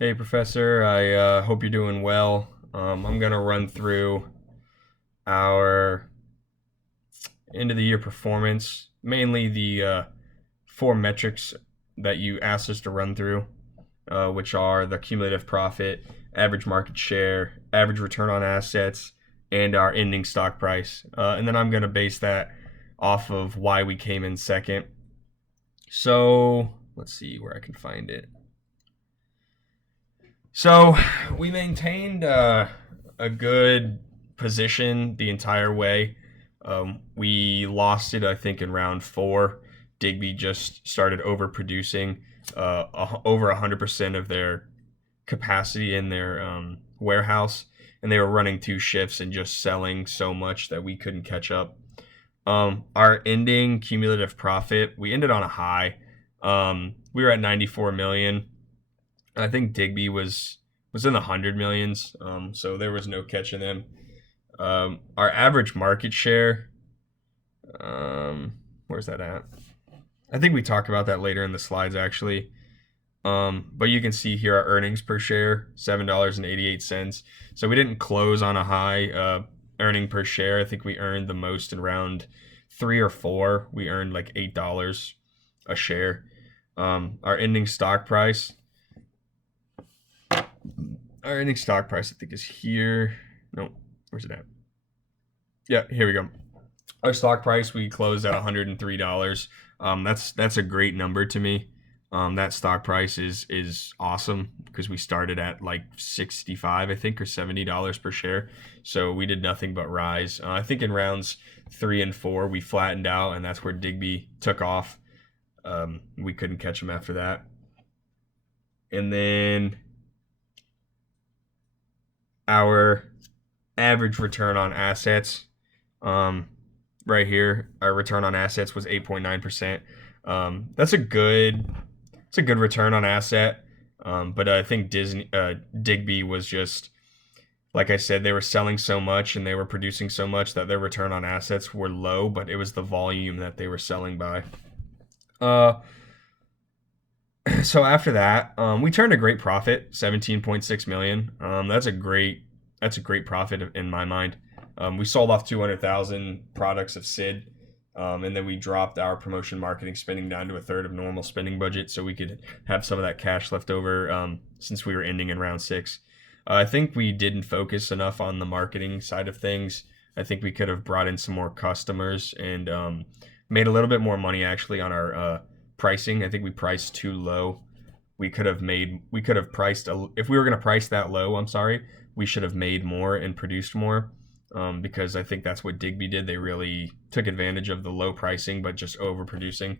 Hey, Professor. I hope you're doing well. I'm going to run through our end of the year performance, mainly the four metrics that you asked us to run through, which are the cumulative profit, average market share, average return on assets, and our ending stock price. And then I'm going to base that off of why we came in second. So let's see where I can find it. So we maintained a good position the entire way. We lost it, I think, in round four. Digby just started overproducing over 100% of their capacity in their warehouse, and they were running two shifts and just selling so much that we couldn't catch up. Our ending cumulative profit, we ended on a high. We were at 94 million. I think Digby was in the 100 millions, so there was no catching them. Our average market share, where's that at? I think we talk about that later in the slides actually. But you can see here our earnings per share, $7.88. So we didn't close on a high earning per share. I think we earned the most in round 3 or 4. We earned like $8 a share. Our ending stock price, our ending stock price, I think, is here. No, where's it at? Yeah, here we go. Our stock price, we closed at $103. That's a great number to me. That stock price is awesome because we started at like 65, I think, or $70 per share. So we did nothing but rise. I think in rounds 3 and 4 we flattened out, and that's where Digby took off. We couldn't catch him after that. And then our average return on assets, right here, our return on assets was 8.9%. That's a good return on asset. But I think Digby was just, like I said, they were selling so much and they were producing so much that their return on assets were low, but it was the volume that they were selling by. So after that, we turned a great profit, 17.6 million. That's a great profit in my mind. We sold off 200,000 products of SID, and then we dropped our promotion marketing spending down to a third of normal spending budget, so we could have some of that cash left over since we were ending in round 6. I think we didn't focus enough on the marketing side of things. I think we could have brought in some more customers and made a little bit more money actually on our pricing. I think we priced too low. We could have priced if we were going to price that low, I'm sorry, we should have made more and produced more, because I think that's what Digby did. They really took advantage of the low pricing but just overproducing.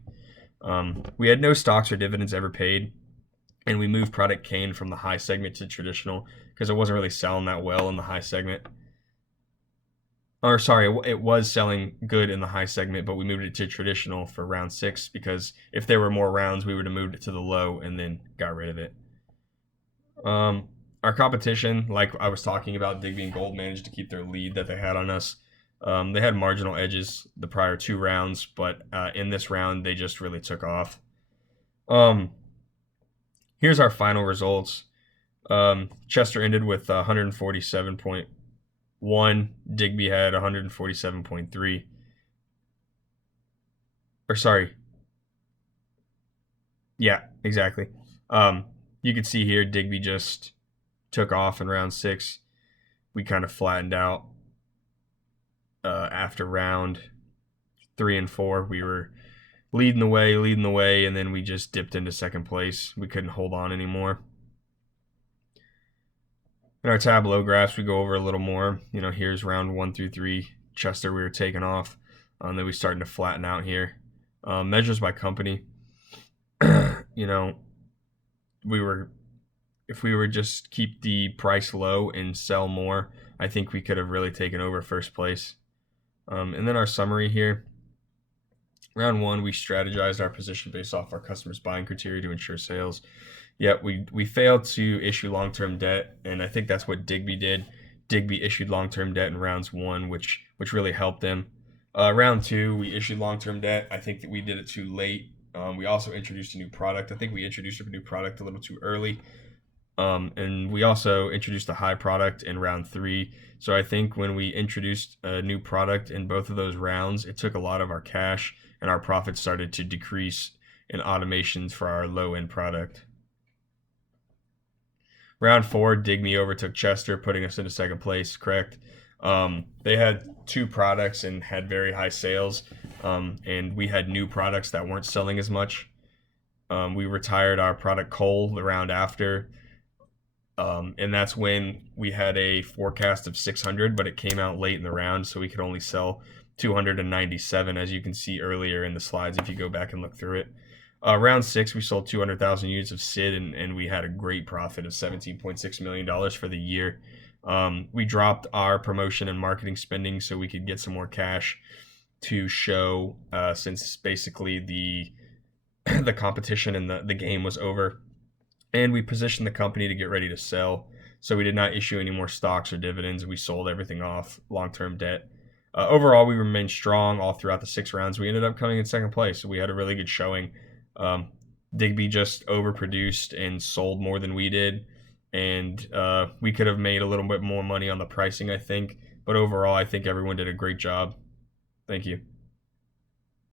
We had no stocks or dividends ever paid, and we moved product cane from the high segment to traditional because it wasn't really selling that well in the high segment. Or sorry, it was selling good in the high segment, but we moved it to traditional for round 6 because if there were more rounds, we would have moved it to the low and then got rid of it. Our competition, like I was talking about, Digby and Gold managed to keep their lead that they had on us. They had marginal edges the prior 2 rounds, but in this round, they just really took off. Here's our final results. Chester ended with 147.1. Digby had 147.3. Or sorry. Yeah, exactly. You can see here Digby just took off in round 6. We kind of flattened out after round 3 and 4. We were leading the way, and then we just dipped into second place. We couldn't hold on anymore. In our tableau graphs, we go over a little more. Here's round 1 through 3. Chester, we were taking off. Then we starting to flatten out here. Measures by company. If we were just keep the price low and sell more, I think we could have really taken over first place. And then our summary here. Round 1, we strategized our position based off our customers' buying criteria to ensure sales. Yet we failed to issue long-term debt, and I think that's what Digby did. Digby issued long-term debt in rounds 1, which really helped them. Round 2, we issued long-term debt. I think that we did it too late. We also introduced a new product. I think we introduced a new product a little too early. And we also introduced a high product in round 3. So I think when we introduced a new product in both of those rounds, it took a lot of our cash and our profits started to decrease in automations for our low end product. Round 4, Dig Me overtook Chester, putting us into second place, correct? They had 2 products and had very high sales, and we had new products that weren't selling as much. We retired our product Coal the round after, and that's when we had a forecast of 600, but it came out late in the round, so we could only sell 297, as you can see earlier in the slides if you go back and look through it. Round 6, we sold 200,000 units of SID, and we had a great profit of $17.6 million for the year. We dropped our promotion and marketing spending so we could get some more cash to show, since basically the competition and the game was over. And we positioned the company to get ready to sell. So we did not issue any more stocks or dividends. We sold everything off, long-term debt. Overall, we remained strong all throughout the 6 rounds. We ended up coming in second place. So we had a really good showing. Digby just overproduced and sold more than we did. And we could have made a little bit more money on the pricing, I think. But overall, I think everyone did a great job. Thank you.